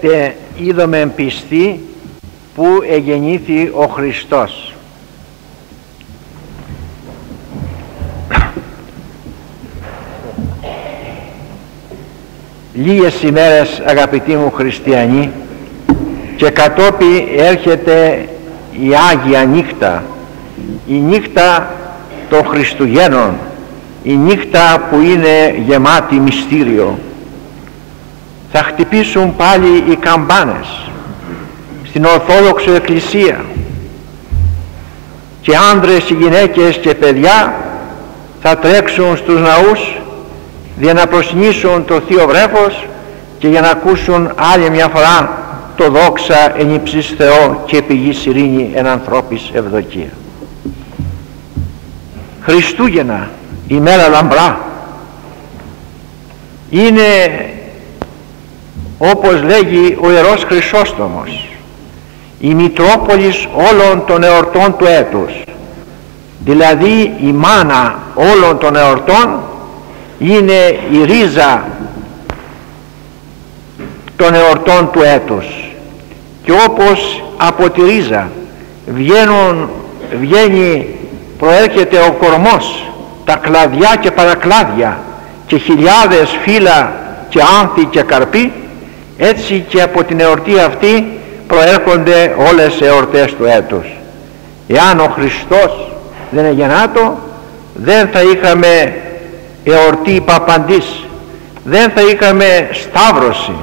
τε είδομεν πιστή που εγεννήθη ο Χριστός. Λίγες ημέρες, αγαπητοί μου χριστιανοί, και κατόπιν έρχεται η Άγια Νύχτα, η νύχτα των Χριστουγέννων, η νύχτα που είναι γεμάτη μυστήριο. Θα χτυπήσουν πάλι οι καμπάνες στην Ορθόδοξη Εκκλησία και άνδρες, οι γυναίκες και παιδιά θα τρέξουν στους ναούς για να προσνήσουν το Θείο Βρέφος και για να ακούσουν άλλη μια φορά το δόξα εν υψής Θεό και πηγής ειρήνη εν ανθρώπης ευδοκία. Χριστούγεννα, ημέρα λαμπρά, είναι, όπως λέγει ο Ιερός Χρυσόστομος, η Μητρόπολης όλων των εορτών του έτους, δηλαδή η μάνα όλων των εορτών, είναι η ρίζα των εορτών του έτους, και όπως από τη ρίζα προέρχεται ο κορμός, τα κλαδιά και παρακλάδια και χιλιάδες φύλλα και άνθη και καρποί, έτσι και από την εορτή αυτή προέρχονται όλες οι εορτές του έτους. Εάν ο Χριστός δεν εγεννάτο, δεν θα είχαμε εορτή Παπαντής, δεν θα είχαμε Σταύρωση,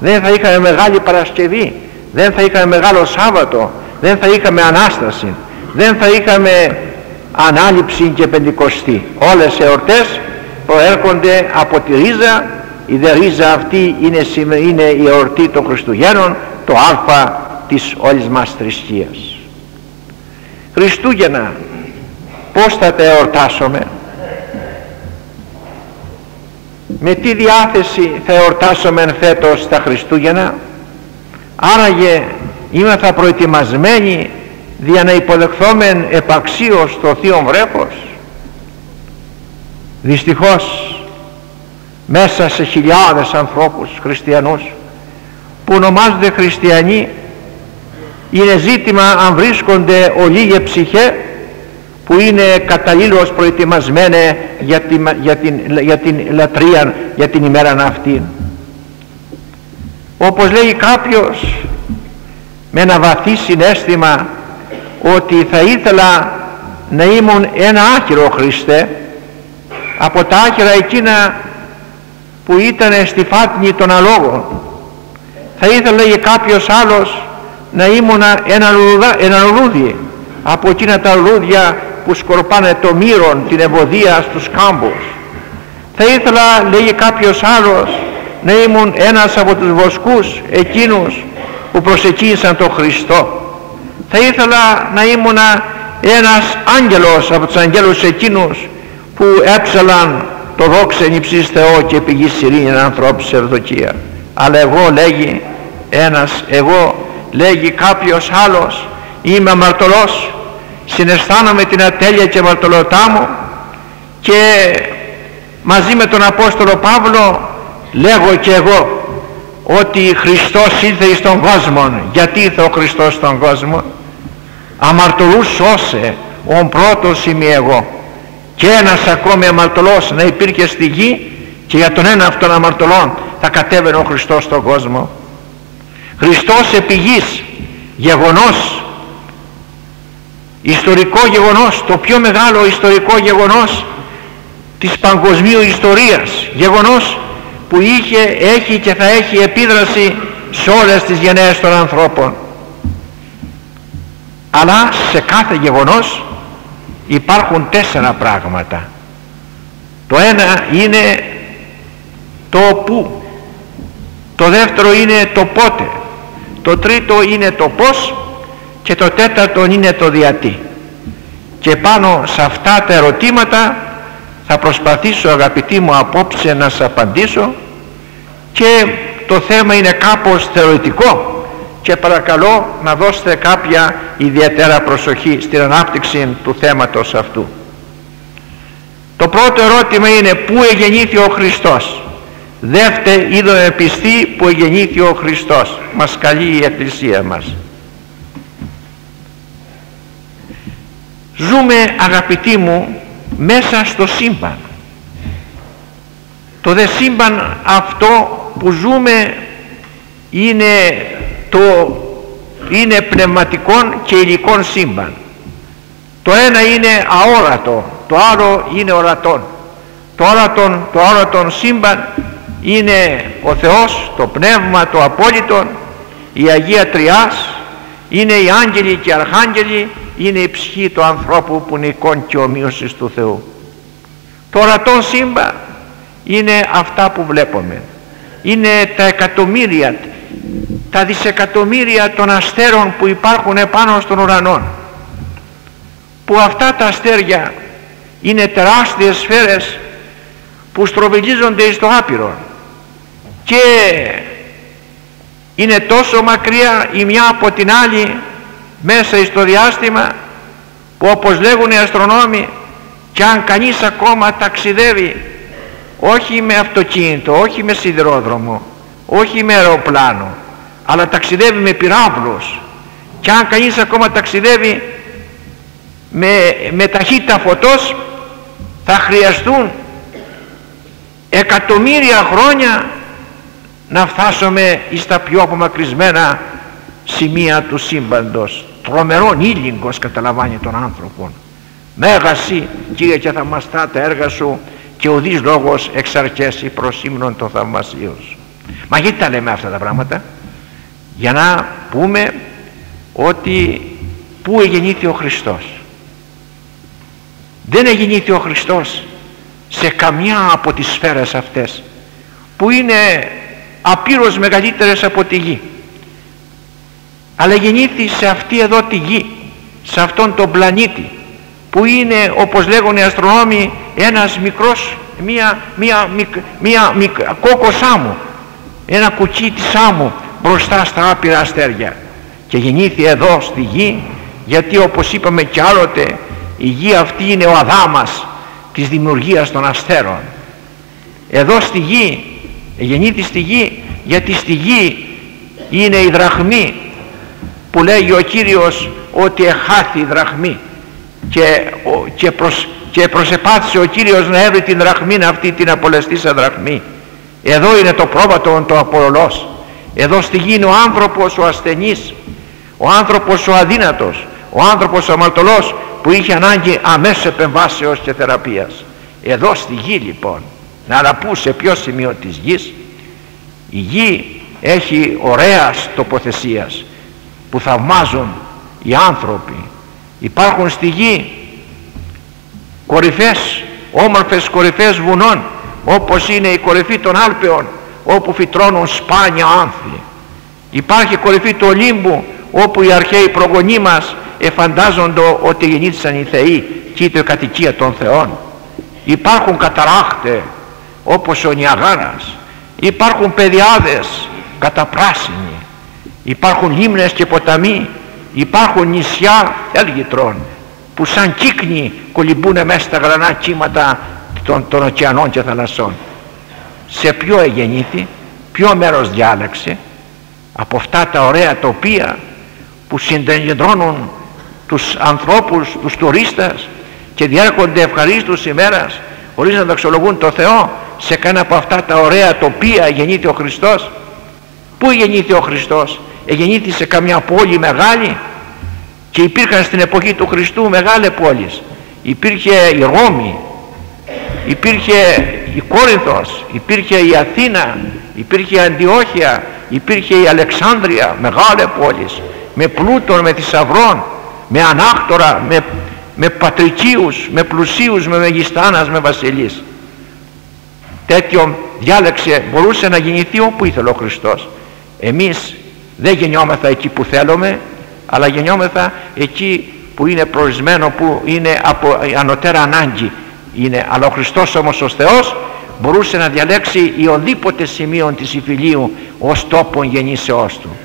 δεν θα είχαμε Μεγάλη Παρασκευή, δεν θα είχαμε Μεγάλο Σάββατο, δεν θα είχαμε Ανάσταση, δεν θα είχαμε Ανάληψη και Πεντηκοστή. Όλες οι εορτές προέρχονται από τη ρίζα. Η δε ρίζα αυτή είναι η εορτή των Χριστουγέννων, το α της όλης μας θρησκείας. Χριστούγεννα, πώς θα τα εορτάσουμε? Με τι διάθεση θα εορτάσουμε φέτος τα Χριστούγεννα? Άραγε είμαστε προετοιμασμένοι για να υποδεχθούμε επαξίως το Θείο Βρέφος? Δυστυχώς μέσα σε χιλιάδες ανθρώπους χριστιανούς που ονομάζονται χριστιανοί, είναι ζήτημα αν βρίσκονται ολίγες ψυχές που είναι καταλήλως προετοιμασμένες για την λατρεία, για την ημέρα αυτή. Όπως λέει κάποιος με ένα βαθύ συναίσθημα ότι θα ήθελα να ήμουν ένα άχυρο, Χριστέ, από τα άχυρα εκείνα που ήταν στη φάτνη των αλόγων. Θα ήθελα, λέγει κάποιος άλλος, να ήμουν ένα λουλούδι από εκείνα τα λουλούδια που σκορπάνε το μύρον, την ευωδία στους κάμπους. Θα ήθελα, λέγει κάποιος άλλος, να ήμουν ένας από τους βοσκούς εκείνους που προσεκίνησαν τον Χριστό. Θα ήθελα να ήμουν ένας άγγελος από τους αγγέλους εκείνους που έψαλαν το δόξα εν υψής Θεό και πηγής ειρήνη ανθρώπης ευδοκία. Αλλά εγώ, λέγει κάποιος άλλος, είμαι αμαρτωλός, συναισθάνομαι την ατέλεια και αμαρτωλότητά μου και μαζί με τον Απόστολο Παύλο λέγω και εγώ ότι Χριστός ήλθε εις τον κόσμο. Γιατί ήρθε ο Χριστός στον κόσμο? Αμαρτωλούς σώσε, ο πρώτος είμαι εγώ. Και ένας ακόμη αμαρτωλός να υπήρχε στη γη, και για τον ένα αυτόν αμαρτωλόν θα κατέβαινε ο Χριστός στον κόσμο. Χριστός επί γης, γεγονός, ιστορικό γεγονός, το πιο μεγάλο ιστορικό γεγονός της παγκοσμίου ιστορίας, γεγονός που έχει και θα έχει επίδραση σε όλες τις γενναίες των ανθρώπων. Αλλά σε κάθε γεγονός υπάρχουν 4 πράγματα. Το ένα είναι το πού, το δεύτερο είναι το πότε, το τρίτο είναι το πώς και το τέταρτο είναι το γιατί. Και πάνω σε αυτά τα ερωτήματα θα προσπαθήσω, αγαπητοί μου, απόψε να σας απαντήσω, και το θέμα είναι κάπως θεωρητικό και παρακαλώ να δώσετε κάποια ιδιαίτερα προσοχή στην ανάπτυξη του θέματος αυτού. Το πρώτο ερώτημα είναι πού εγεννήθη ο Χριστός? δεύτε είδομε πιστή που εγεννήθη ο Χριστός. Μας καλεί η Εκκλησία μας. Ζούμε, αγαπητοί μου, μέσα στο σύμπαν. Το δε σύμπαν αυτό που ζούμε είναι πνευματικών και υλικών σύμπαν. Το ένα είναι αόρατο, το άλλο είναι ορατόν. Το όρατον σύμπαν είναι ο Θεός, το Πνεύμα, το Απόλυτον, η Αγία Τριάς, είναι οι άγγελοι και οι αρχάγγελοι, είναι η ψυχή του ανθρώπου που είναι εικόν και ομοίωσης του Θεού. Το ορατόν σύμπαν είναι αυτά που βλέπουμε. Είναι τα εκατομμύρια, τα δισεκατομμύρια των αστέρων που υπάρχουν επάνω στον ουρανό, που αυτά τα αστέρια είναι τεράστιες σφαίρες που στροβιλίζονται εις το άπειρο και είναι τόσο μακριά η μια από την άλλη μέσα εις το διάστημα, που όπως λέγουν οι αστρονόμοι, και αν κανείς ακόμα ταξιδεύει όχι με αυτοκίνητο, όχι με σιδηρόδρομο, όχι με αεροπλάνο, αλλά ταξιδεύει με πυράβλους, και αν κανείς ακόμα ταξιδεύει με ταχύτητα φωτός, θα χρειαστούν εκατομμύρια χρόνια να φτάσουμε στα πιο απομακρυσμένα σημεία του σύμπαντος. Τρομερόν ήλιγκος καταλαμβάνει τον άνθρωπο. Μέγασι, Κύριε, και θαυμαστά τα έργα σου, και ουδής λόγος εξαρκέσει προς ύμνον το θαυμασίο σου. Μα γιατί τα λέμε αυτά τα πράγματα? Για να πούμε ότι πού εγεννήθη ο Χριστός. Δεν εγεννήθη ο Χριστός σε καμιά από τις σφαίρες αυτές που είναι απείρως μεγαλύτερες από τη γη, αλλά γεννήθη σε αυτή εδώ τη γη, σε αυτόν τον πλανήτη που είναι, όπως λέγουν οι αστρονόμοι, ένας μικρός, μία κόκκος άμμου, ένα κουκί της άμμου μπροστά στα άπειρα αστέρια, και γεννήθη εδώ στη γη, γιατί όπως είπαμε κι άλλοτε, η γη αυτή είναι ο Αδάμας της δημιουργίας των αστέρων. Εδώ στη γη, γεννήθη στη γη, γιατί στη γη είναι η δραχμή που λέγει ο Κύριος ότι εχάθη η δραχμή, και προσεπάθησε ο Κύριος να έβρει την δραχμή αυτή, την απολεστήσα δραχμή. Εδώ είναι το πρόβατο το απολολός. Εδώ στη γη είναι ο άνθρωπος ο ασθενής, ο άνθρωπος ο αδύνατος, ο άνθρωπος ο αμαρτωλός που είχε ανάγκη αμέσως επεμβάσεως και θεραπείας. Εδώ στη γη λοιπόν, αλλά πού, σε ποιο σημείο της γης? Η γη έχει ωραίας τοποθεσίας που θαυμάζουν οι άνθρωποι. Υπάρχουν στη γη κορυφές, όμορφες κορυφές βουνών, όπως είναι η κορυφή των Άλπαιων, όπου φυτρώνουν σπάνια άνθη. Υπάρχει κορυφή του Ολύμπου, όπου οι αρχαίοι προγονείς μας εφαντάζονται ότι γεννήθησαν οι θεοί και ήταν η κατοικία των θεών. Υπάρχουν καταράχτες όπως ο Νιαγάρας, υπάρχουν πεδιάδες καταπράσινοι, υπάρχουν λίμνες και ποταμοί, υπάρχουν νησιά έλγητρων που σαν κύκνοι κολυμπούν μέσα στα γρανά κύματα των ωκεανών και θαλασσών. Σε ποιο εγεννήθη, ποιο μέρος διάλεξε από αυτά τα ωραία τοπία που συγκεντρώνουν τους ανθρώπους, τους τουρίστες, και διέρχονται ευχαρίστους ημέρας χωρίς να δοξολογούν το Θεό? Σε κανένα από αυτά τα ωραία τοπία γεννήθη ο Χριστός? Πού γεννήθη ο Χριστός? Γεννήθη σε καμιά πόλη μεγάλη? Και υπήρχαν στην εποχή του Χριστού μεγάλες πόλεις. Υπήρχε η Ρώμη, υπήρχε η Κόρινθος, υπήρχε η Αθήνα, υπήρχε η Αντιόχεια, υπήρχε η Αλεξάνδρεια, μεγάλες πόλεις, με πλούτων, με θησαυρών, με ανάκτορα, με πατρικίους, με πλουσίους, με μεγιστάνας, με βασιλείς. Τέτοιον διάλεξε, μπορούσε να γεννηθεί όπου ήθελε ο Χριστός. Εμείς δεν γεννιόμεθα εκεί που θέλουμε, αλλά γεννιόμεθα εκεί που είναι προορισμένο, που είναι από ανωτέρα ανάγκη είναι. Αλλά ο Χριστός όμως ως Θεός μπορούσε να διαλέξει ιονδήποτε σημείο της Ιφιλίου ως τόπον γεννήσεώς του.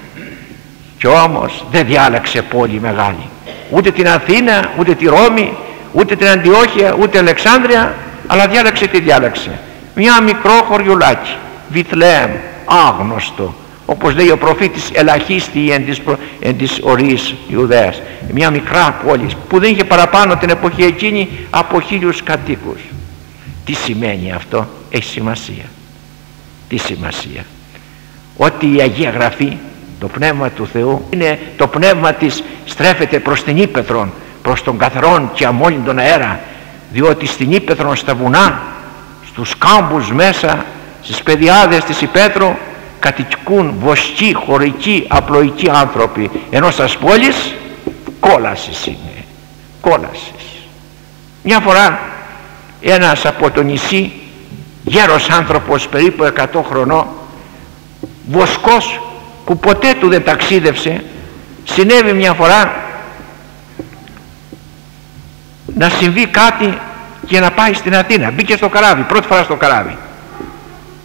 Και όμως δεν διάλεξε πόλη μεγάλη, ούτε την Αθήνα, ούτε τη Ρώμη, ούτε την Αντιόχεια, ούτε Αλεξάνδρεια, αλλά διάλεξε, τι διάλεξε? Μια μικρό χωριουλάκι, Βιθλεέμ, άγνωστο, όπως λέει ο προφήτης, ελαχίστη εν της ορίης Ιουδαίας, μια μικρά πόλη που δεν είχε παραπάνω την εποχή εκείνη από 1000 κατοίκους. Τι σημαίνει αυτό? Έχει σημασία. Τι σημασία? Ότι η Αγία Γραφή, το Πνεύμα του Θεού, είναι το πνεύμα της, στρέφεται προς την ύπαιθρον, προς τον καθαρόν και αμόλυντον αέρα, διότι στην ύπαιθρον, στα βουνά, στους κάμπους μέσα, στις πεδιάδες της υπαίθρου κατοικούν βοσκοί, χωρικοί, απλοϊκοί άνθρωποι, ενώ στις πόλεις κόλασης είναι, κόλασης. Μια φορά ένας από το νησί, γέρος άνθρωπος περίπου 100 χρονών, βοσκός που ποτέ του δεν ταξίδευσε, συνέβη μια φορά να συμβεί κάτι και να πάει στην Αθήνα. Μπήκε στο καράβι, πρώτη φορά στο καράβι,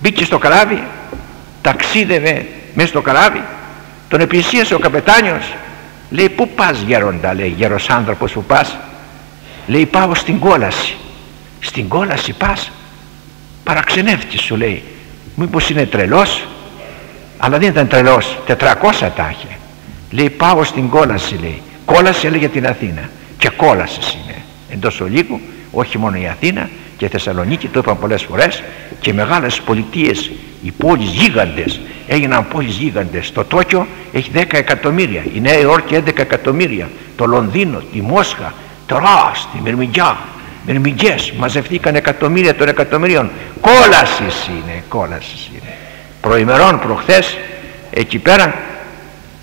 μπήκε στο καράβι, ταξίδευε μέσα στο καράβι, τον επλησίασε ο καπετάνιος, λέει, πού πας γέροντα, λέει, γέρος άνθρωπος, που πας? Λέει, πάω στην κόλαση. Στην κόλαση πας? Παραξενεύτηκε, σου λέει, μήπως είναι τρελός? Αλλά δεν ήταν τρελός, 400 τα είχε. Λέει, πάω στην κόλαση, λέει. Κόλαση έλεγε την Αθήνα, και κόλασης είναι εντός ολίγου, όχι μόνο η Αθήνα και η Θεσσαλονίκη, το είπαν πολλές φορές, και μεγάλες πολιτείες, οι πόλεις γίγαντες, έγιναν πόλεις γίγαντες. Το Τόκιο έχει 10 εκατομμύρια, η Νέα Υόρκη 11 εκατομμύρια, το Λονδίνο, τη Μόσχα, το Ράς, τη Μυρμηγκιά, Μυρμηγκιές, μαζευτήκαν εκατομμύρια των εκατομμυρίων. Κόλασης είναι, κόλασης είναι. Προημερών προχθές εκεί πέρα,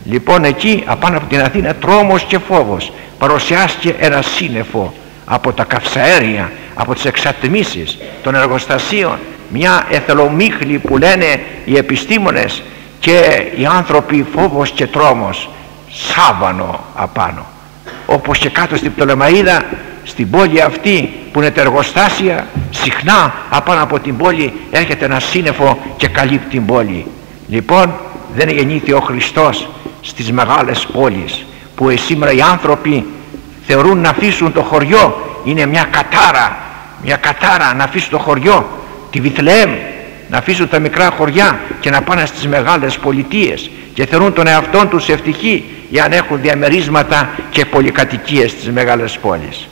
λοιπόν, εκεί απάνω από την Αθήνα, τρόμος και φόβος, παρουσιάστηκε ένα σύννεφο από τα καυσαέρια, από τις εξατμίσεις των εργοστασίων, μια εθελομίχλη που λένε οι επιστήμονες και οι άνθρωποι, φόβος και τρόμος, σάβανο απάνω. Όπως και κάτω στην Πτολεμαΐδα, στην πόλη αυτή που είναι τα εργοστάσια, συχνά απάνω από την πόλη έρχεται ένα σύννεφο και καλύπτει την πόλη. Λοιπόν, δεν γεννήθη ο Χριστός στις μεγάλες πόλεις που σήμερα οι άνθρωποι θεωρούν να αφήσουν το χωριό, είναι μια κατάρα να αφήσουν το χωριό, τη Βιθλεέμ, να αφήσουν τα μικρά χωριά και να πάνε στις μεγάλες πολιτείες, και θεωρούν τον εαυτόν τους ευτυχοί για αν έχουν διαμερίσματα και πολυκατοικίες στις μεγάλες πόλεις.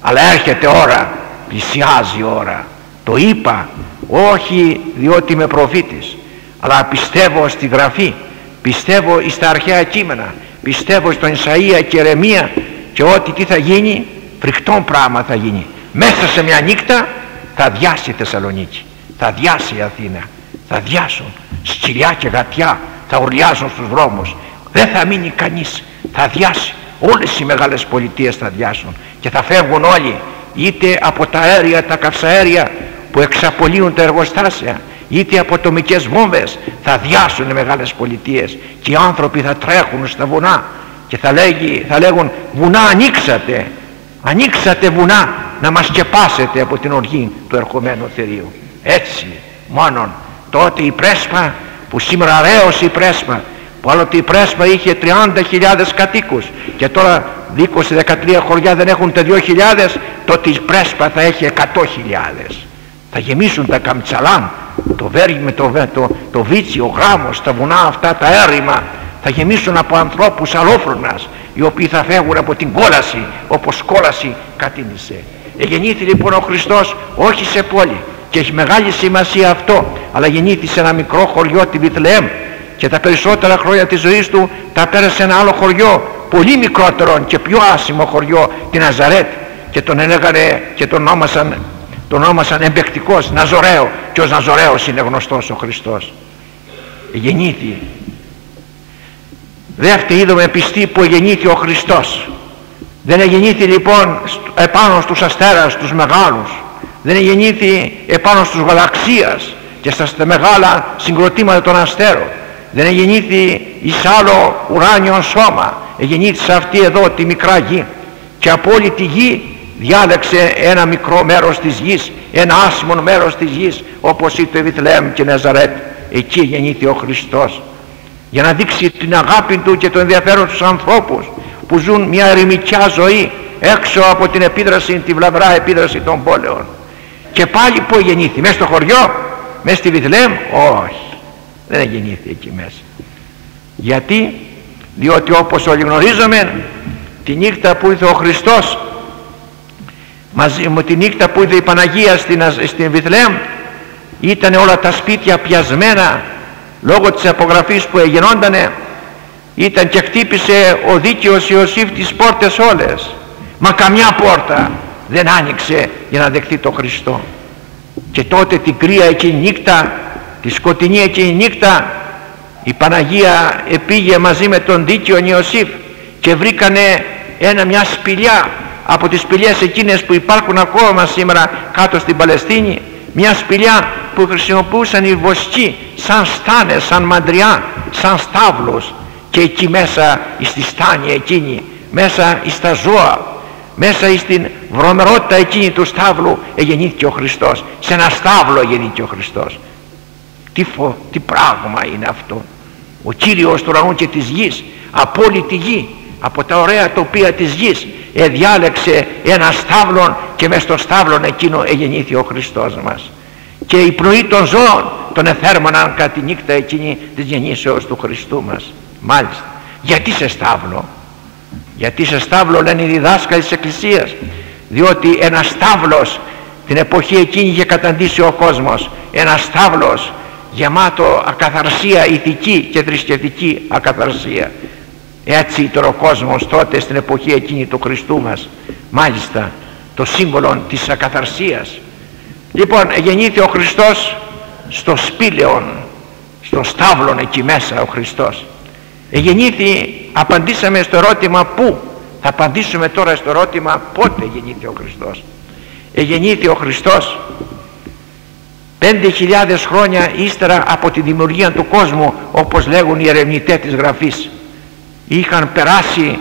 Αλλά έρχεται ώρα, πλησιάζει η ώρα, το είπα, όχι διότι είμαι προφήτης, αλλά πιστεύω στη Γραφή, πιστεύω στα αρχαία κείμενα, πιστεύω στον Ισαΐα και Ερεμία, και ότι τι θα γίνει, φρικτό πράγμα θα γίνει. Μέσα σε μια νύχτα θα διάσει η Θεσσαλονίκη, θα διάσει η Αθήνα, θα διάσουν σκυλιά και γατιά, θα ουρλιάζουν στους δρόμους, δεν θα μείνει κανείς, θα διάσει. Όλες οι μεγάλες πολιτείες θα διάσουν και θα φεύγουν όλοι, είτε από τα αέρια, τα καυσαέρια που εξαπολύουν τα εργοστάσια, είτε από ατομικές βόμβες, θα διάσουν οι μεγάλες πολιτείες, και οι άνθρωποι θα τρέχουν στα βουνά και θα λέγουν, βουνά ανοίξατε, ανοίξατε βουνά να μας σκεπάσετε από την οργή του ερχομένου θηρίου. Έτσι μόνον τότε η Πρέσπα, που σήμερα αραίωσε η Πρέσπα, που άλλοτε η Πρέσπα είχε 30.000 κατοίκους και τώρα 20-13 χωριά δεν έχουν τα 2.000, τότε η Πρέσπα θα έχει 100.000. Θα γεμίσουν τα Καμτσαλάν, το Βέργη με το Βίτσι, ο Γράμμος, τα βουνά αυτά, τα έρημα, θα γεμίσουν από ανθρώπους αλόφρονας, οι οποίοι θα φεύγουν από την κόλαση, όπως κόλαση κατήνησε. Γεννήθη λοιπόν ο Χριστός όχι σε πόλη, και έχει μεγάλη σημασία αυτό, αλλά γεννήθη σε ένα μικρό χωριό, τη Βιθλεέμ, και τα περισσότερα χρόνια της ζωής του τα πέρασε σε ένα άλλο χωριό, πολύ μικρότερο και πιο άσημο χωριό, τη Ναζαρέτ, και τον έλεγανε και τον ονόμασαν εμπεκτικός Ναζωραίο, και ως Ναζωραίος είναι γνωστός ο Χριστός. Γεννήθη. Δεύτερη είδαμε πιστή που γεννήθη ο Χριστός. Δεν γεννήθη λοιπόν επάνω στους αστέρας τους μεγάλους, δεν γεννήθη επάνω στους γαλαξίας και στα μεγάλα συγκροτήματα των αστέρων, δεν γεννήθη εις άλλο ουράνιο σώμα, γεννήθη σε αυτή εδώ τη μικρά γη, και από όλη τη γη διάλεξε ένα μικρό μέρος της γης, ένα άσημο μέρος της γης, όπως είπε Βιθλεέμ και Ναζαρέτ. Εκεί γεννήθη ο Χριστός, για να δείξει την αγάπη του και το ενδιαφέρον στους ανθρώπους που ζουν μια ερημικιά ζωή έξω από την επίδραση, τη βλαβρά επίδραση των πόλεων. Και πάλι που γεννήθη, μέσα στο χωριό, μέσα στη Βιθλεέμ? Όχι, δεν γεννήθη εκεί μέσα. Γιατί? Διότι όπως όλοι γνωρίζουμε, τη νύχτα που ήρθε ο Χριστός, μαζί με τη νύχτα που ήρθε η Παναγία στην Βιθλεέμ, ήταν όλα τα σπίτια πιασμένα λόγω της απογραφής που εγινόντανε. Ήταν και χτύπησε ο δίκαιος Ιωσήφ τις πόρτες όλες, μα καμιά πόρτα δεν άνοιξε για να δεχθεί το Χριστό. Και τότε την κρύα εκείνη νύχτα, τη σκοτεινή εκείνη νύχτα, η Παναγία επήγε μαζί με τον δίκαιο Ιωσήφ και βρήκανε μια σπηλιά από τις σπηλιές εκείνες που υπάρχουν ακόμα σήμερα κάτω στην Παλαιστίνη, μια σπηλιά που χρησιμοποιούσαν οι βοσκοί σαν στάνες, σαν μαντριά, σαν στάβλους, και εκεί μέσα στη στάνη εκείνη, μέσα στα ζώα, μέσα στην βρωμερότητα εκείνη του στάβλου εγεννήθηκε ο Χριστός. Σε ένα στάβλο εγεννήθηκε ο Χριστός. Τι πράγμα είναι αυτό! Ο Κύριος του ουρανού και της γης, απόλυτη γη, από τα ωραία τοπία της γης, διάλεξε ένα στάβλον και μες στο στάβλον εκείνο εγεννήθη ο Χριστός μας. Και η πνοή των ζώων τον εθέρμαναν κατά τη νύχτα εκείνη της γεννήσεως του Χριστού μας. Μάλιστα. Γιατί σε στάβλο? Γιατί σε στάβλο λένε οι διδάσκαλοι της Εκκλησίας? Διότι ένα στάβλος την εποχή εκείνη είχε καταντήσει ο κόσμος, ένα στάβλος γεμάτο ακαθαρσία ηθική και θρησκευτική ακαθαρσία. Έτσι ήταν ο κόσμος τότε στην εποχή εκείνη του Χριστού μας. Μάλιστα, το σύμβολο της ακαθαρσίας. Λοιπόν, γεννήθη ο Χριστός στο σπήλαιον, στον στάβλον εκεί μέσα ο Χριστός. Γεννήθη, απαντήσαμε στο ερώτημα πού, θα απαντήσουμε τώρα στο ερώτημα πότε γεννήθη ο Χριστός. Γεννήθη ο Χριστός 5.000 χρόνια ύστερα από τη δημιουργία του κόσμου, όπως λέγουν οι ερευνητές της Γραφής. Είχαν περάσει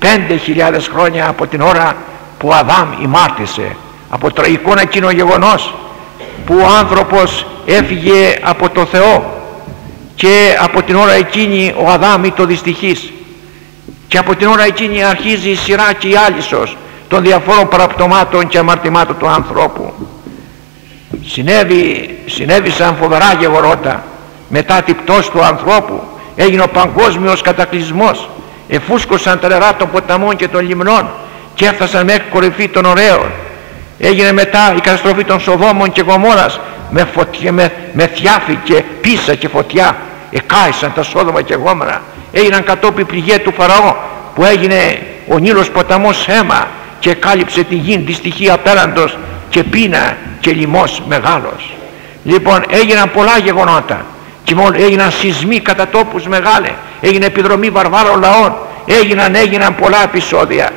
5.000 χρόνια από την ώρα που ο Αδάμ ημάρτησε, από το τραγικό εκείνο γεγονός που ο άνθρωπος έφυγε από το Θεό, και από την ώρα εκείνη ο Αδάμ το δυστυχής, και από την ώρα εκείνη αρχίζει η σειρά και η άλυσος των διαφόρων παραπτωμάτων και αμαρτημάτων του ανθρώπου. Συνέβησαν φοβερά γεγονότα μετά την πτώση του ανθρώπου. Έγινε ο παγκόσμιος κατακλυσμός, εφούσκωσαν τα νερά των ποταμών και των λιμνών και έφτασαν μέχρι κορυφή των ωραίων. Έγινε μετά η καταστροφή των Σοδόμων και Γομόρας με θιάφη και πίσα και φωτιά. Εκάησαν τα Σόδομα και Γόμορα. Έγιναν κατόπιν πληγέ του Φαραώ, που έγινε ο Νείλος ποταμός αίμα και κάλυψε τη γη δυστυχία απέραντος και πείνα και λοιμός μεγάλος. Λοιπόν, έγιναν πολλά γεγονότα και έγιναν σεισμοί κατά τόπους μεγάλε, έγινε επιδρομή βαρβάρων λαών, έγιναν πολλά επεισόδια.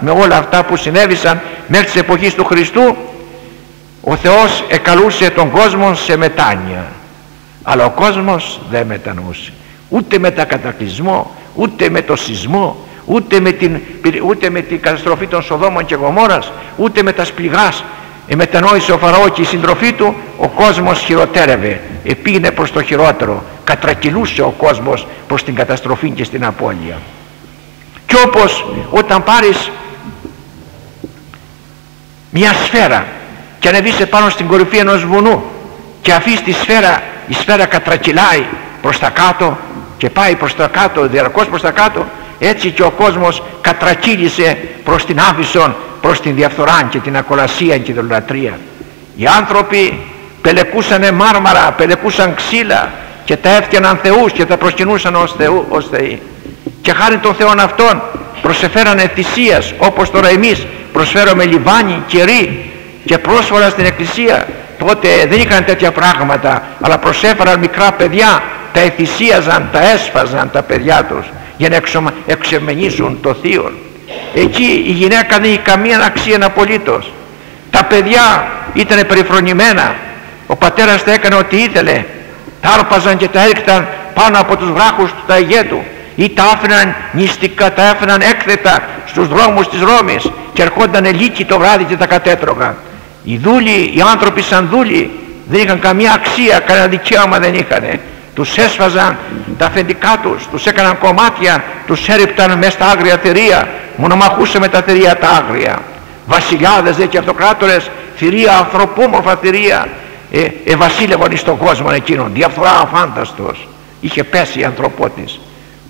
Με όλα αυτά που συνέβησαν μέχρι της εποχής του Χριστού, ο Θεός εκαλούσε τον κόσμο σε μετάνοια, αλλά ο κόσμος δεν μετανοούσε, ούτε με τα κατακλυσμό, ούτε με το σεισμό, ούτε με την καταστροφή των Σοδόμων και Γομόρας, ούτε με τα σπληγάς. Μετανόησε ο Φαραώ και η συντροφή του, ο κόσμος χειροτέρευε, επήγαινε προς το χειρότερο, κατρακυλούσε ο κόσμος προς την καταστροφή και στην απώλεια. Και όπως όταν πάρεις μια σφαίρα και ανεβείς πάνω στην κορυφή ενός βουνού και αφήσεις η σφαίρα κατρακυλάει προς τα κάτω και πάει προς τα κάτω, διαρκώς προς τα κάτω, έτσι και ο κόσμος κατρακύλησε προς την άβυσσον, προς την διαφθορά και την ακολασία και την λατρεία. Οι άνθρωποι πελεκούσανε μάρμαρα, πελεκούσαν ξύλα και τα έφτιαναν θεούς και τα προσκυνούσαν ως θεοί. Και χάρη των θεών αυτών προσεφέρανε θυσίες, όπως τώρα εμείς προσφέρουμε λιβάνι, κερί και πρόσφορα στην εκκλησία. Τότε δεν είχαν τέτοια πράγματα, αλλά προσέφεραν μικρά παιδιά, τα εθυσίαζαν, τα έσφαζαν τα παιδιά τους για να εξεμενήσουν το θείο. Εκεί η γυναίκα δεν είχε καμία αξία απολύτως. Τα παιδιά ήταν περιφρονημένα, ο πατέρας τα έκανε ό,τι ήθελε, τα άρπαζαν και τα έριχταν πάνω από τους βράχους του τα αιγέτου, ή τα άφηναν νηστικά, τα άφηναν έκθετα στους δρόμους της Ρώμης και ερχόντανε λύκοι το βράδυ και τα κατέτρωγαν. Οι δούλοι, οι άνθρωποι σαν δούλοι δεν είχαν καμία αξία, κανένα δικαίωμα δεν είχαν. Τους έσφαζαν τα αφεντικά τους, τους έκαναν κομμάτια, τους έριπταν μέσα στα άγρια θηρία, μονομαχούσε με τα θηρία τα άγρια. Βασιλιάδες και αυτοκράτορες, θηρία, ανθρωπόμορφα θηρία, βασίλευαν εις τον κόσμο εκείνον, διαφθορά αφάνταστος. Είχε πέσει η ανθρωπότης,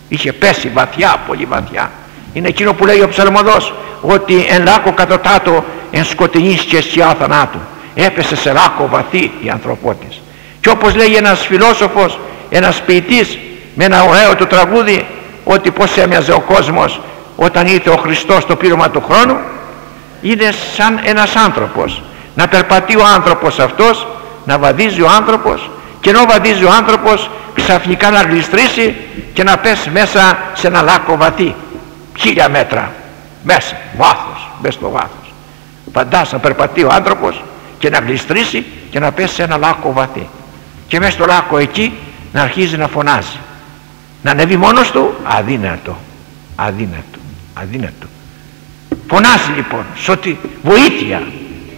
είχε πέσει βαθιά, πολύ βαθιά. Είναι εκείνο που λέει ο ψαλμοδός, ότι εν λάκκο κατωτάτο εν σκοτεινής και σκιά θανάτου. Έπεσε σε λάκκο βαθύ η ανθρωπότης. Και όπως λέει ένας φιλόσοφος, ένας ποιητής, με ένα ωραίο του τραγούδι, ότι πως έμοιαζε ο κόσμος όταν ήρθε ο Χριστός στο πλήρωμα του χρόνου, είναι σαν ένας άνθρωπος. Να περπατεί ο άνθρωπος αυτός, να βαδίζει ο άνθρωπος, και ενώ βαδίζει ο άνθρωπος ξαφνικά να γλιστρήσει και να πέσει μέσα σε ένα λάκκο βαθύ, 1000 μέτρα μέσα, βάθος, μέσα στο βάθος. Φαντάσου να περπατεί ο άνθρωπος και να γλιστρήσει και να πέσει σε ένα λάκκο βαθύ, και μέσα στο λάκκο εκεί να αρχίζει να φωνάζει. Να ανέβει μόνος του, αδύνατο, αδύνατο, αδύνατο. Φωνάζει λοιπόν ότι βοήθεια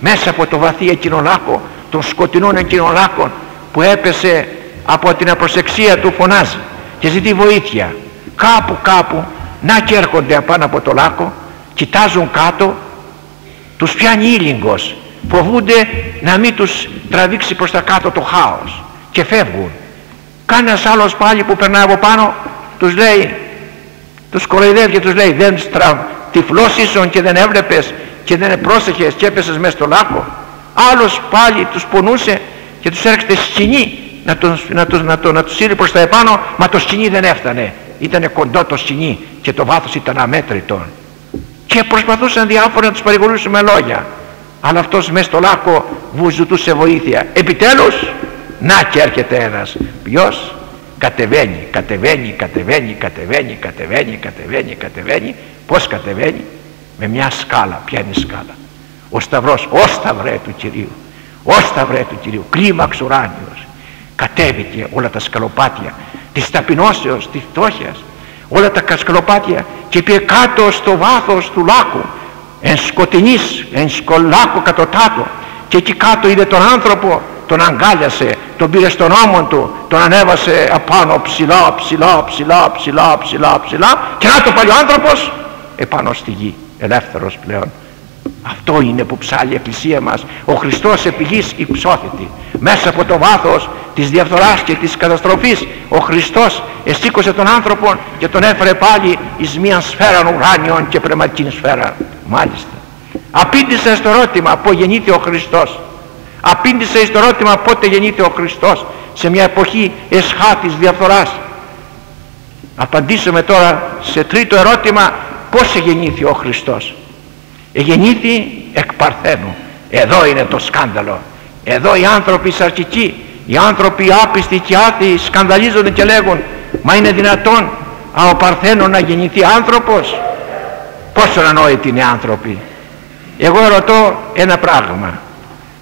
μέσα από το βαθύ εκείνο λάκκο, των σκοτεινών εκείνων λάκκων που έπεσε από την απροσεξία του, φωνάζει και ζητεί βοήθεια. Κάπου να και έρχονται απάνω από το λάκκο, κοιτάζουν κάτω, τους πιάνει ήλιγκος, φοβούνται να μην τους τραβήξει προς τα κάτω το χάος και φεύγουν. Κανένας άλλος πάλι που περνάει από πάνω τους λέει, τους κοροϊδεύει και τους λέει, δεν τυφλός ίσον και δεν έβλεπες και δεν πρόσεχες και έπεσες μέσα στο λάκκο? Άλλος πάλι τους πονούσε και τους έρχεται σκηνή να τους σύρει προς τα επάνω, μα το σκηνή δεν έφτανε, ήτανε κοντό το σκηνή και το βάθος ήταν αμέτρητο, και προσπαθούσαν διάφορα να τους παρηγορούσουν με λόγια, αλλά αυτός μέσα στο λάκκο ζητούσε βοήθεια. Επιτέλους να και έρχεται ένας. Ποιος? Κατεβαίνει. Πώς κατεβαίνει? Με μια σκάλα. Ποια είναι η σκάλα? Ο σταυρός, ο σταυρέ του Κυρίου, ο σταυρέ του Κυρίου, κλίμαξ ουράνιος. Κατέβηκε όλα τα σκαλοπάτια της ταπεινώσεως, της φτώχειας, όλα τα σκαλοπάτια, και πήγε κάτω στο βάθος του λάκκου, εν σκοτεινής, εν σκολάκο κατωτάτο, και εκεί κάτω είδε τον άνθρωπο, τον αγκάλιασε, τον πήρε στον ώμο του, τον ανέβασε απάνω ψηλά, και να το πάλι ο άνθρωπος επάνω στη γη, ελεύθερος πλέον. Αυτό είναι που ψάλλει η Εκκλησία μας. Ο Χριστός επί γης υψώθητη. Μέσα από το βάθος της διαφθοράς και της καταστροφής, ο Χριστός εσήκωσε τον άνθρωπο και τον έφερε πάλι εις μια σφαίρα ουράνιον και πνευματική σφαίρα. Μάλιστα. Απήντησε στο ερώτημα πότε γεννήθη ο Χριστός. Απήντησε στο ερώτημα πότε γεννήθη ο Χριστός σε μια εποχή εσχάτης διαφθοράς. Απαντήσουμε τώρα σε τρίτο ερώτημα, πώς γεννήθη ο Χριστός. Γεννήθη εκ Παρθένου. Εδώ είναι το σκάνδαλο. Εδώ οι άνθρωποι σαρκικοί, οι άνθρωποι άπιστοι και άθιοι σκανδαλίζονται και λέγουν, μα είναι δυνατόν από Παρθένο να γεννηθεί άνθρωπος? Πόσο ανόητοι είναι άνθρωποι. Εγώ ρωτώ ένα πράγμα,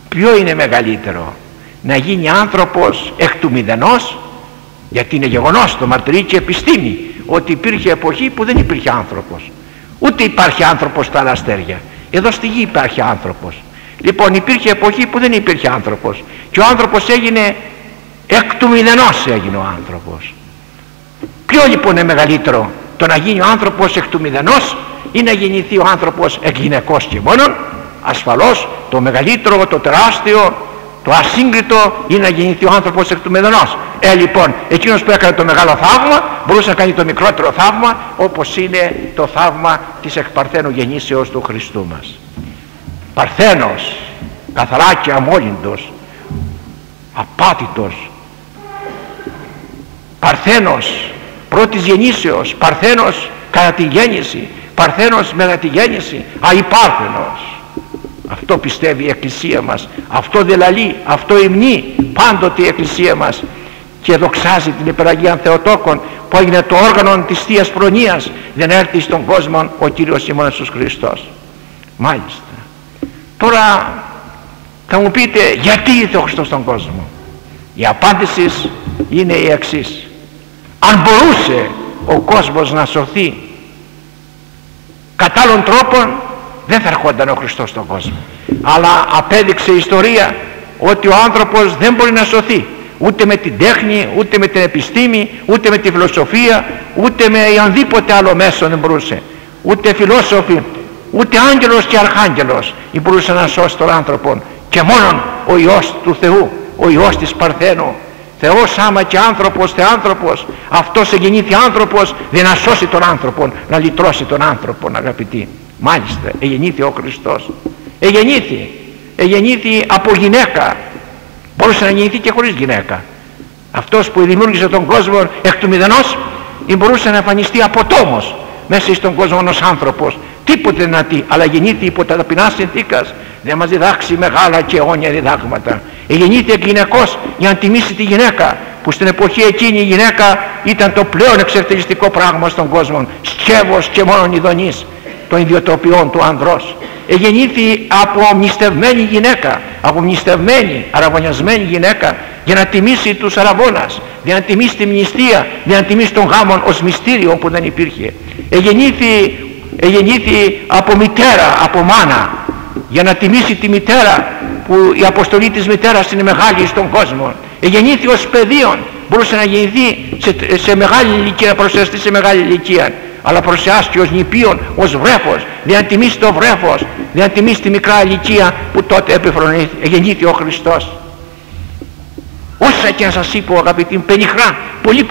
ποιο είναι μεγαλύτερο, να γίνει άνθρωπος εκ του μηδενός? Γιατί είναι γεγονός, το μαρτυρεί και επιστήμη, ότι υπήρχε εποχή που δεν υπήρχε άνθρωπος. Ούτε υπάρχει άνθρωπος στα άλλα αστέρια. Εδώ στη γη υπάρχει άνθρωπος. Λοιπόν, υπήρχε εποχή που δεν υπήρχε άνθρωπος, και ο άνθρωπος έγινε εκ του μηδενός, έγινε ο άνθρωπος. Ποιο λοιπόν είναι μεγαλύτερο, το να γίνει ο άνθρωπος εκ του μηδενός ή να γεννηθεί ο άνθρωπος εκ γυναικός και μόνον? Ασφαλώς το μεγαλύτερο, το τεράστιο, το ασύγκριτο είναι να γεννηθεί ο άνθρωπος εκ του μηδενός. Λοιπόν, εκείνος που έκανε το μεγάλο θαύμα μπορούσε να κάνει το μικρότερο θαύμα, όπως είναι το θαύμα της εκ Παρθένου γεννήσεως του Χριστού μας. Παρθένος, καθαρά και αμόλυντος, απάτητος, Παρθένος πρώτης γεννήσεως, Παρθένος κατά τη γέννηση, Παρθένος μετά τη γέννηση, αϊπάρθενος. Αυτό πιστεύει η Εκκλησία μας, αυτό δελαλεί, αυτό υμνεί πάντοτε η Εκκλησία μας, και δοξάζει την υπεραγία Θεοτόκον που έγινε το όργανο της Θείας Προνοίας, δεν έρθει στον κόσμο ο Κύριος ημών Ιησούς Χριστός. Μάλιστα. Τώρα θα μου πείτε, γιατί ήρθε ο Χριστός στον κόσμο? Η απάντηση είναι η εξής. Αν μπορούσε ο κόσμος να σωθεί κατά άλλων τρόπων, δεν θα ερχόταν ο Χριστός στον κόσμο. Αλλά απέδειξε η ιστορία ότι ο άνθρωπος δεν μπορεί να σωθεί ούτε με την τέχνη, ούτε με την επιστήμη, ούτε με τη φιλοσοφία, ούτε με οποιοδήποτε άλλο μέσο δεν μπορούσε. Ούτε φιλόσοφοι, ούτε άγγελος και αρχάγγελος μπορούσε να σώσει τον άνθρωπο, και μόνον ο Υιός του Θεού ο Υιός της Παρθένου. Θεός άμα και άνθρωπος, θεάνθρωπος, αυτός εγεννήθη άνθρωπος για να σώσει τον άνθρωπο, να λυτρώσει τον άνθρωπο, αγαπητοί. Μάλιστα, εγεννήθη ο Χριστός. Εγεννήθη από γυναίκα. Μπορούσε να γεννηθεί και χωρίς γυναίκα. Αυτός που δημιούργησε τον κόσμο εκ του μηδενός, ή μπορούσε να εμφανιστεί από τόμος μέσα στον κόσμο ως άνθρωπος. Τίποτε να τι, αλλά γεννήθη υπό τα ταπεινά συνθήκας, δεν μας διδάξει μεγάλα και αιώνια διδάγματα. Γεννήθη εκ γυναικός για να τιμήσει τη γυναίκα, που στην εποχή εκείνη η γυναίκα ήταν το πλέον εξευτελιστικό πράγμα στον κόσμο, σκεύος και μόνον ειδονής των ιδιοτροπιών του ανδρός. Γεννήθη από μνηστευμένη γυναίκα, από μνηστευμένη, αραβωνιασμένη γυναίκα, για να τιμήσει τους αραβώνας, για να τιμήσει τη μνηστία, για να τιμήσει τον γάμον ως μυστήριο που δεν υπήρχε. Γεννήθη από μητέρα, από μάνα, για να τιμήσει τη μητέρα, που η αποστολή της μητέρας είναι μεγάλη στον κόσμο. Γεννήθη ως παιδίον, μπορούσε να γεννηθεί σε μεγάλη ηλικία, να προσιαστεί σε μεγάλη ηλικία, αλλά προσιάστηκε ως νηπίον, ως βρέφος, για να τιμήσει το βρέφος, για να τιμήσει τη μικρά ηλικία που τότε γεννήθη ο Χριστός. Όσα και να σας είπω, αγαπητοί, πενιχρά, πολύ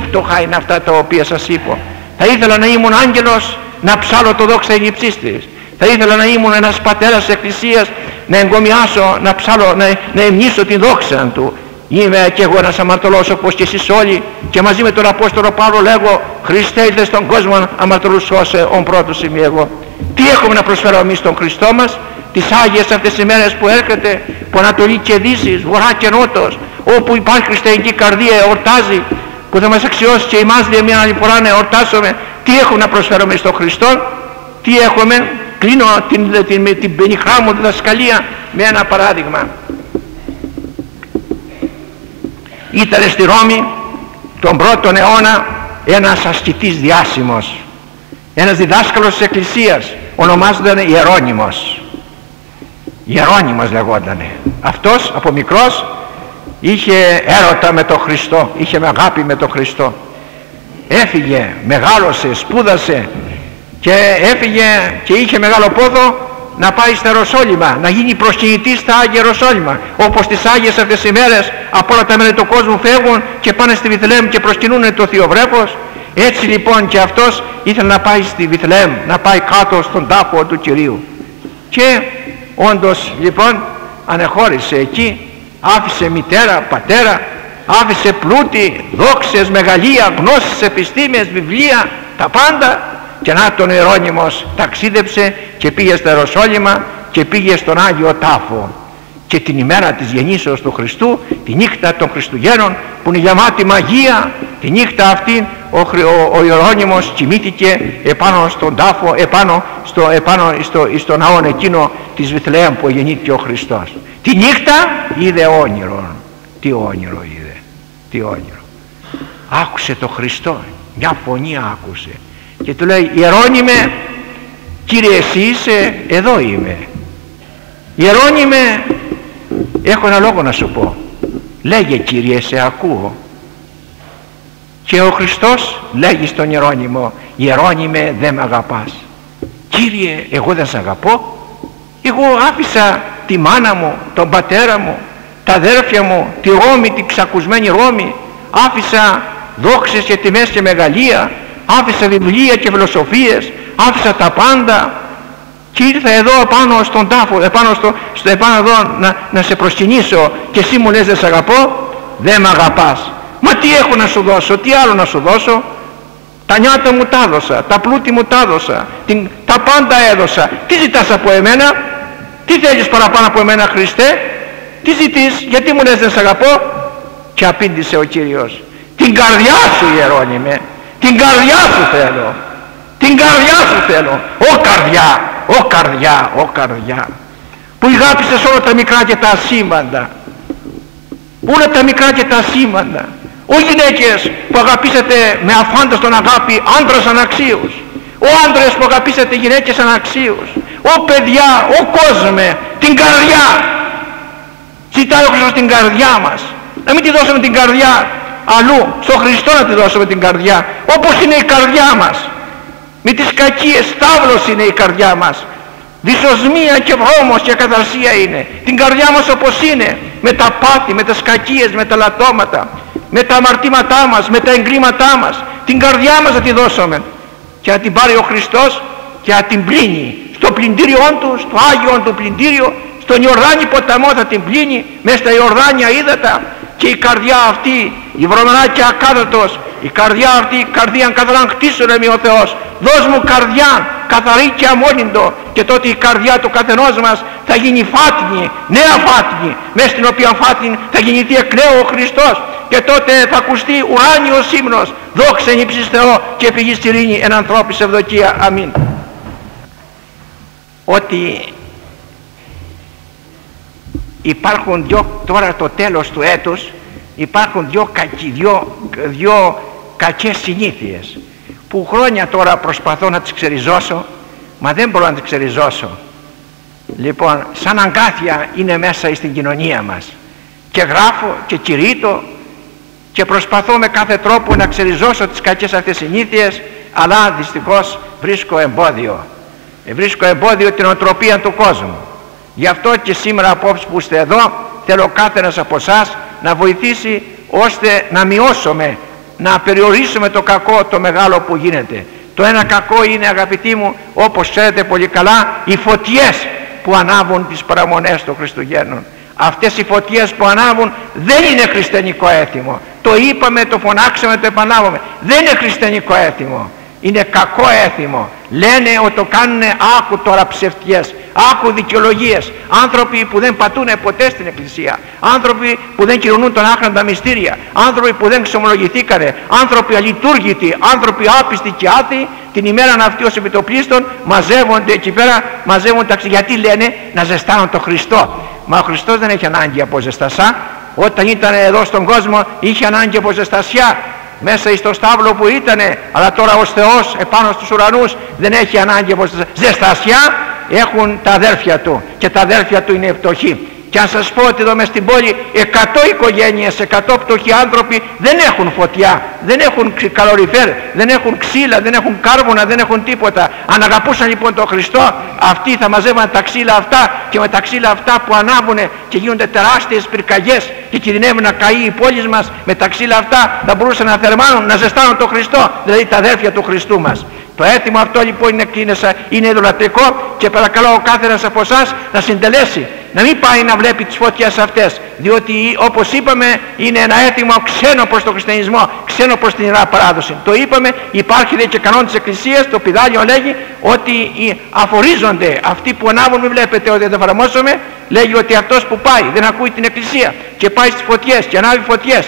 πτωχά είναι αυτά τα οποία σας είπω. Θα ήθελα να ήμουν άγγελος, να ψάλω το δόξα ηγυψίστης. Θα ήθελα να ήμουν ένας πατέρας της Εκκλησίας, να εγκομιάσω, να ψάλω, να εμνήσω την δόξα του. Είμαι και εγώ ένας αμαρτωλός όπως και εσείς όλοι, και μαζί με τον Απόστολο Παύλο λέγω: Χριστέ, ήλθες στον κόσμο, αμαρτωλούς σώσε, ον πρώτος είμαι εγώ. Τι έχουμε να προσφέρω εμείς στον Χριστό μας, τις Άγιες αυτές τις ημέρες που έρχεται, που Ανατολή και Δύσης, Βορρά και Νότος, όπου υπάρχει χριστιανική καρδία, εορτάζει, που θα μας αξιώσει και εμάς για μια άλλη φορά να εορτάσουμε. Τι έχουμε να προσφέρουμε στον Χριστό, τι έχουμε? Κλείνω την πενιχρά μου διδασκαλία με ένα παράδειγμα. Ήταν στη Ρώμη τον 1ο αιώνα ένας ασκητής διάσημος, ένας διδάσκαλος της Εκκλησίας, ονομάζονταν Ιερώνυμος λεγότανε. Αυτός από μικρός είχε έρωτα με τον Χριστό, είχε αγάπη με τον Χριστό. Έφυγε, μεγάλωσε, σπούδασε και έφυγε και είχε μεγάλο πόδο να πάει στα Ιεροσόλυμα, να γίνει προσκυνητής στα Άγια Ιεροσόλυμα, όπως τις Άγιες αυτές τις ημέρες από όλα τα μέρη του κόσμου φεύγουν και πάνε στη Βιθλεέμ και προσκυνούν το Θείο Βρέφος. Έτσι λοιπόν και αυτός ήθελε να πάει στη Βιθλεέμ, να πάει κάτω στον τάφο του Κυρίου, και όντως λοιπόν ανεχώρησε εκεί, άφησε μητέρα, πατέρα, άφησε πλούτη, δόξες, μεγαλεία, γνώσεις, επιστήμες, βιβλία, τα πάντα, και να τον Ιερώνυμος ταξίδεψε και πήγε στα Ιεροσόλυμα και πήγε στον Άγιο Τάφο. Και την ημέρα της γεννήσεως του Χριστού, τη νύχτα των Χριστουγέννων που είναι γεμάτη μαγεία, τη νύχτα αυτή ο Ιερώνυμος κοιμήθηκε επάνω στον τάφο, στο ναό εκείνο της Βιθλεέμ που γεννήθηκε ο Χριστός. Τη νύχτα είδε όνειρο. Τι όνειρο είδε, τι όνειρο? Άκουσε το Χριστό, μια φωνή άκουσε και του λέει: Ιερώνυμε, Κύριε εσύ είσαι? Εδώ είμαι. Ιερώνυμε, έχω ένα λόγο να σου πω. Λέγε Κύριε, σε ακούω. Και ο Χριστός λέγει στον Ιερώνυμο: Ιερώνυμε, δεν με αγαπάς? Κύριε, εγώ δεν σε αγαπώ? Εγώ άφησα τη μάνα μου, τον πατέρα μου, τα αδέρφια μου, τη Ρώμη, την ξακουσμένη Ρώμη, άφησα δόξες και τιμές και μεγαλεία, άφησα βιβλία και φιλοσοφίες, άφησα τα πάντα και ήρθα εδώ επάνω στον τάφο, επάνω εδώ να σε προσκυνήσω, και εσύ μου λες δεν σε αγαπώ? Δεν με αγαπάς. Μα τι έχω να σου δώσω, τι άλλο να σου δώσω? Τα νιάτα μου τα έδωσα, τα πλούτη μου τα έδωσα, τα πάντα έδωσα. Τι ζητάς από εμένα? Τι θέλεις παραπάνω από εμένα, Χριστέ? Τι ζητείς, γιατί μου λες δεν σε αγαπώ? Και απήντησε ο Κύριος: την καρδιά σου, Ιερώνυμε, την καρδιά σου θέλω, την καρδιά σου θέλω. Ω καρδιά που αγάπησες όλα τα μικρά και τα ασήμαντα, όλα τα μικρά και τα ασήμαντα. Ω γυναίκες που αγαπήσατε με αφάνταστον αγάπη άντρας αναξίους, ω άντρες που αγαπήσατε γυναίκες αναξίους, ω παιδιά, ω κόσμε, την καρδιά. Ζητάει ο Χριστός την καρδιά μας, να μην τη δώσουμε την καρδιά αλλού, στον Χριστό να τη δώσουμε την καρδιά, όπως είναι η καρδιά μας. Με τις κακίες, στάβλος είναι η καρδιά μας. Δυσοσμία και βρώμος και καταρσία είναι. Την καρδιά μας όπως είναι, με τα πάθη, με τις κακίες, με τα λατώματα, με τα αμαρτήματά μας, με τα εγκλήματά μας, την καρδιά μας να τη δώσουμε και να την πάρει ο Χριστός και να την πλύνει στο πλυντήριόν του, στο Άγιον του πλυντήριο, στον Ιορδάνη ποταμό θα την πλύνει, μέσα στα Ιορδάνια ύδατα. Και η καρδιά αυτή, η βρωμερά και ακάδατος, η καρδιά αυτή, η καρδία καθαράν χτίσου ρε ο Θεός, δώσ' μου καρδιά καθαρή και αμόλυντο, και τότε η καρδιά του καθενός μας θα γίνει φάτινη, νέα φάτινη, μέσα στην οποία φάτινη θα γεννηθεί εκ νέου ο Χριστός, και τότε θα ακουστεί ουράνιος ύμνος, δόξα εν ύψεις Θεό και φυγής ειρήνη εν ανθρώπης ευδοκία. Αμήν. Ότι υπάρχουν τώρα το τέλος του έτους, υπάρχουν δυο κακές συνήθειες που χρόνια τώρα προσπαθώ να τις ξεριζώσω, μα δεν μπορώ να τις ξεριζώσω. Λοιπόν, σαν αγκάθια είναι μέσα στην κοινωνία μας και γράφω και κηρύττω και προσπαθώ με κάθε τρόπο να ξεριζώσω τις κακές αυτές συνήθειες, αλλά δυστυχώς βρίσκω εμπόδιο την οτροπία του κόσμου. Γι' αυτό και σήμερα απόψε που είστε εδώ, θέλω κάθε ένας από εσάς να βοηθήσει ώστε να μειώσουμε, να περιορίσουμε το κακό το μεγάλο που γίνεται. Το ένα κακό είναι, αγαπητοί μου, όπως ξέρετε πολύ καλά, οι φωτιές που ανάβουν τις παραμονές των Χριστουγέννων. Αυτές οι φωτιές που ανάβουν δεν είναι χριστιανικό έθιμο. Το είπαμε, το φωνάξαμε, το επανάλαβαμε. Δεν είναι χριστιανικό έθιμο. Είναι κακό έθιμο. Λένε ότι το κάνουν, άκου τώρα ψευτιές, άκου δικαιολογίες. Άνθρωποι που δεν πατούν ποτέ στην Εκκλησία, άνθρωποι που δεν κοινωνούν τον άχροντα μυστήρια, άνθρωποι που δεν ξομολογηθήκανε, άνθρωποι αλειτούργητοι, άνθρωποι άπιστοι και άθεοι, την ημέρα αυτή ως επιτοπλίστων μαζεύονται εκεί πέρα, μαζεύονται. Γιατί λένε? Να ζεστάνουν τον Χριστό. Μα ο Χριστός δεν έχει ανάγκη από ζεστασιά. Όταν ήταν εδώ στον κόσμο είχε ανάγκη από ζεστασιά μέσα στο στάβλο που ήτανε, αλλά τώρα ως Θεός επάνω στους ουρανούς δεν έχει ανάγκη από ζεστασιά. Έχουν τα αδέρφια του και τα αδέρφια του είναι φτωχοί. Και αν σας πω ότι εδώ μες στην πόλη 100 οικογένειες, 100 φτωχοί άνθρωποι δεν έχουν φωτιά, δεν έχουν καλοριφέρ, δεν έχουν ξύλα, δεν έχουν κάρβουνα, δεν έχουν τίποτα. Αν αγαπούσαν λοιπόν τον Χριστό, αυτοί θα μαζεύαν τα ξύλα αυτά, και με τα ξύλα αυτά που ανάβουν και γίνονται τεράστιες πυρκαγιές και κινδυνεύει να καεί η πόλη μας, με τα ξύλα αυτά θα μπορούσαν να θερμάνουν, να ζεστάνουν τον Χριστό, δηλαδή τα αδέρφια του Χριστού μας. Το αίτημα αυτό λοιπόν είναι ειδωλατρικό, και παρακαλώ ο κάθε ένας από εσάς να συντελέσει, να μην πάει να βλέπει τις φωτιές αυτές, διότι όπως είπαμε είναι ένα αίτημα ξένο προς τον χριστιανισμό, ξένο προς την Ιερά Παράδοση. Το είπαμε, υπάρχει και κανόν της Εκκλησίας, το πηδάλιο λέγει ότι αφορίζονται αυτοί που ανάβουν. Μην βλέπετε ότι δεν εφαρμόσουμε, λέγει ότι αυτός που πάει δεν ακούει την Εκκλησία και πάει στις φωτιές και ανάβει φωτιές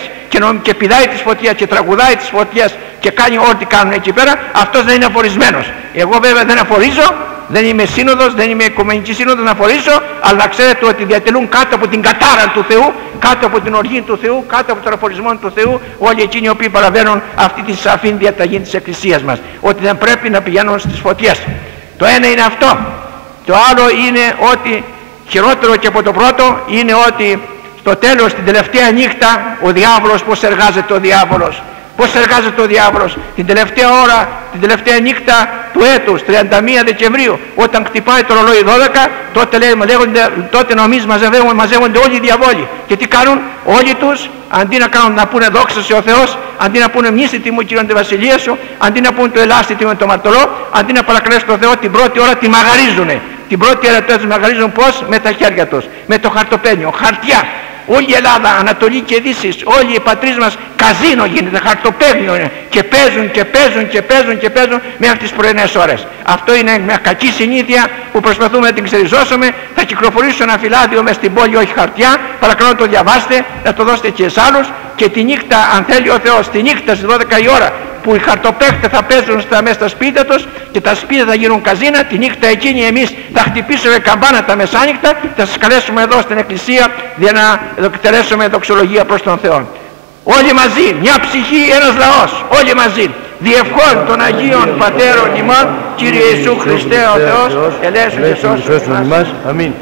και πηδάει τις φωτιές και τραγουδάει τις φωτιές και κάνει ό,τι κάνουν εκεί πέρα, αυτός δεν είναι αφορισμένος. Εγώ βέβαια δεν αφορίζω, δεν είμαι σύνοδος, δεν είμαι οικουμενική σύνοδος να αφορίσω, αλλά να ξέρετε ότι διατελούν κάτω από την κατάρα του Θεού, κάτω από την οργή του Θεού, κάτω από τον αφορισμό του Θεού, όλοι εκείνοι οι οποίοι παραβαίνουν αυτή τη σαφήν διαταγή της Εκκλησίας μας, ότι δεν πρέπει να πηγαίνουν στις φωτιές. Το ένα είναι αυτό. Το άλλο είναι ότι, χειρότερο και από το πρώτο, είναι ότι στο τέλος, την τελευταία νύχτα, ο διάβολος, πώς εργάζεται ο διάβολος. Πώς εργάζεται ο διάβολος? Την τελευταία ώρα, την τελευταία νύχτα του έτους, 31 Δεκεμβρίου, όταν χτυπάει το ρολόι 12, τότε νομίζει μαζεύονται όλοι οι διαβόλοι. Και τι κάνουν? Όλοι τους, αντί να πούνε δόξα σε ο Θεός, αντί να πούνε μνήστη τιμού Κύριον τη Βασιλεία σου, αντί να πούνε το ελάστη τιμού το μαρτωλό, αντί να παρακαλέσουν τον Θεό, την πρώτη ώρα τη μαγαρίζουνε. Την πρώτη ώρα τους μαγαρίζουν πώς? Με τα χέρια τους, με το χαρτοπένιο, χαρτιά. Όλη η Ελλάδα, Ανατολή και Δύση, όλοι οι πατρίδες μας καζίνο γίνεται, χαρτοπέγνιο είναι, και παίζουν μέχρι τις πρωινές ώρες. Αυτό είναι μια κακή συνήθεια που προσπαθούμε να την ξεριζώσουμε. Θα κυκλοφορήσω ένα φυλάδιο μες στην πόλη, όχι χαρτιά, παρακαλώ να το διαβάσετε, να το δώσετε και σε άλλους. Και τη νύχτα, αν θέλει ο Θεός, τη νύχτα στις 12 η ώρα, που οι χαρτοπαίχτες θα παίζουν μέσα στα σπίτια τους και τα σπίτια θα γίνουν καζίνα, τη νύχτα εκείνη εμείς θα χτυπήσουμε καμπάνα τα μεσάνυχτα, θα σας καλέσουμε εδώ στην Εκκλησία για να εκτελέσουμε δοξολογία προς τον Θεό. Όλοι μαζί, μια ψυχή, ένας λαός, όλοι μαζί. Διευχών των Αγίων Πατέρων ημών, Κύριε Ιησού Χριστέ ο Θεός, ελέησον και σώσον ημάς. Αμήν.